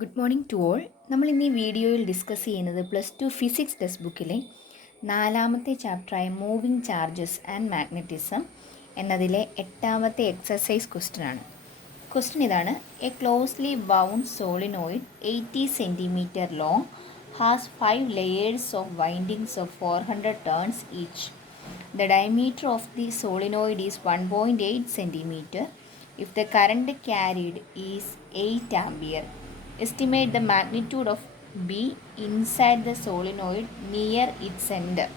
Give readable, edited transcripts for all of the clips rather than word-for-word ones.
Good morning to all. നമ്മൾ ഇന്ന് ഈ വീഡിയോയിൽ ഡിസ്കസ് ചെയ്യുന്നത് +2 ഫിസിക്സ് ടെക്സ്റ്റ് ബുക്കിലെ 4ാമത്തെ ചാപ്റ്ററായ മൂവിങ് ചാർജസ് ആൻഡ് മാഗ്നറ്റിസം എന്നതിലെ 8ാമത്തെ എക്സസൈസ് ക്വസ്റ്റ്യൻ ആണ്. ക്വസ്റ്റ്യൻ ഇതാണ്: a closely bound solenoid 80 centimetre long has 5 layers of windings of 400 turns each. The diameter of the solenoid is 1.8 centimeter. If the current carried is 8 ampere, estimate the magnitude of B inside the solenoid near its center.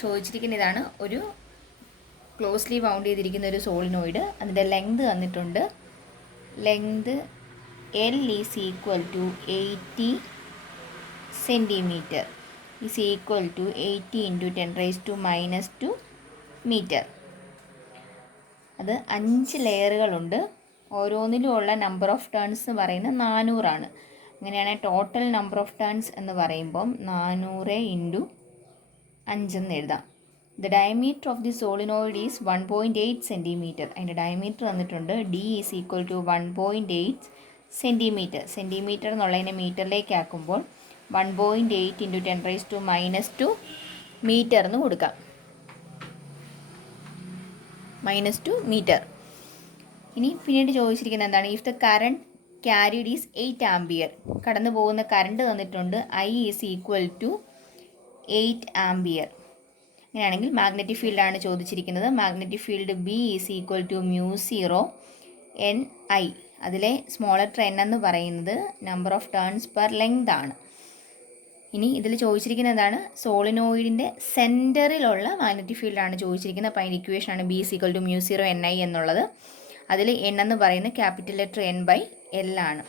ചോദിച്ചിരിക്കുന്ന ഇതാണ്: ഒരു closely bound ചെയ്തിരിക്കുന്ന ഒരു solenoid, അതിൻ്റെ length തന്നിട്ടുണ്ട്. Length L is equal to 80 centimetre is equal to 80 × 10⁻⁻² metre. അത് 5 ലെയറുകളുണ്ട്. ഓരോന്നിലും ഉള്ള നമ്പർ ഓഫ് ടേൺസ് എന്ന് പറയുന്നത് 400 ആണ്. അങ്ങനെയാണെങ്കിൽ ടോട്ടൽ നമ്പർ ഓഫ് ടേൺസ് എന്ന് പറയുമ്പം 400 × 5 എന്ന് എഴുതാം. The diameter of the solenoid is 1.8 centimetre. അതിൻ്റെ ഡയമീറ്റർ തന്നിട്ടുണ്ട്. D is equal to 1.8 centimetre. Centimetre എന്നുള്ളതിനെ മീറ്ററിലേക്ക് ആക്കുമ്പോൾ 1.8 × 10⁻⁻² മീറ്റർ എന്ന് കൊടുക്കാം. -2 മീറ്റർ. ഇനി പിന്നീട് ചോദിച്ചിരിക്കുന്നത് എന്താണ്? If the current carried is 8 ampere. കടന്നു പോകുന്ന കറണ്ട് തന്നിട്ടുണ്ട്. I is equal to 8 ampere. അങ്ങനെയാണെങ്കിൽ മാഗ്നറ്റിക് ഫീൽഡാണ് ചോദിച്ചിരിക്കുന്നത്. Magnetic field B is equal to μ0 Ni. അതിലെ സ്മോളർ n എന്ന് പറയുന്നത് number of turns per length ആണ്. ഇനി ഇതിൽ ചോദിച്ചിരിക്കുന്നത് എന്താണ്? സോളിനോയിഡിൻ്റെ സെൻറ്ററിലുള്ള മാഗ്നറ്റിക് ഫീൽഡാണ് ചോദിച്ചിരിക്കുന്നത്. അപ്പോൾ അതിൻ്റെ ഇക്വേഷനാണ് B is equal to μ0 Ni എന്നുള്ളത്. അതിൽ n എന്ന് പറയുന്നത് ക്യാപിറ്റൽ ലെറ്റർ N/L ആണ്.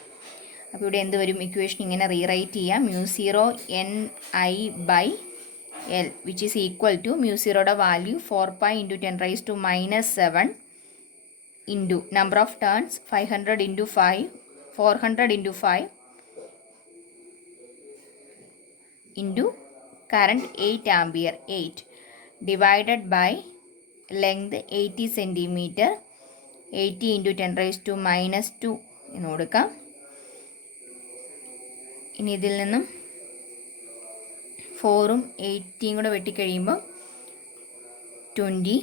അപ്പോൾ ഇവിടെ എന്ത് വരും? ഇക്വേഷൻ ഇങ്ങനെ റീറൈറ്റ് ചെയ്യാം: μ0 Ni/L which is equal to μ0യുടെ value 4π × 10⁻⁻7 into number of turns 500 × 5 400 × 5 into current 8 ampere 8 divided by length 80 centimetre 80 × 10⁻⁻² എന്ന് കൊടുക്കാം. ഇനി ഇതിൽ നിന്നും 4ഉം 80യും കൂടെ വെട്ടിക്കഴിയുമ്പോൾ 20.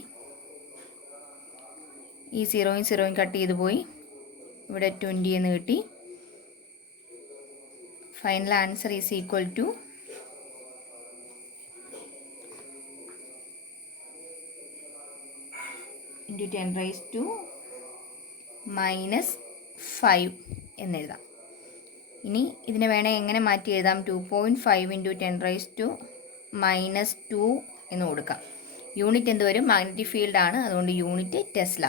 ഈ 0യും 0യും കട്ട് ചെയ്ത് പോയി. ഇവിടെ 20 എന്ന് കിട്ടി. Final answer is equal to × 10⁻⁻5 എന്നെഴുതാം. ഇനി ഇതിനെ വേണേൽ എങ്ങനെ മാറ്റി എഴുതാം? 2.5 × 10⁻⁻² എന്ന് കൊടുക്കാം. യൂണിറ്റ് എന്ത് വരും? മാഗ്നറ്റിക് ഫീൽഡാണ്, അതുകൊണ്ട് യൂണിറ്റ് ടെസ്ല.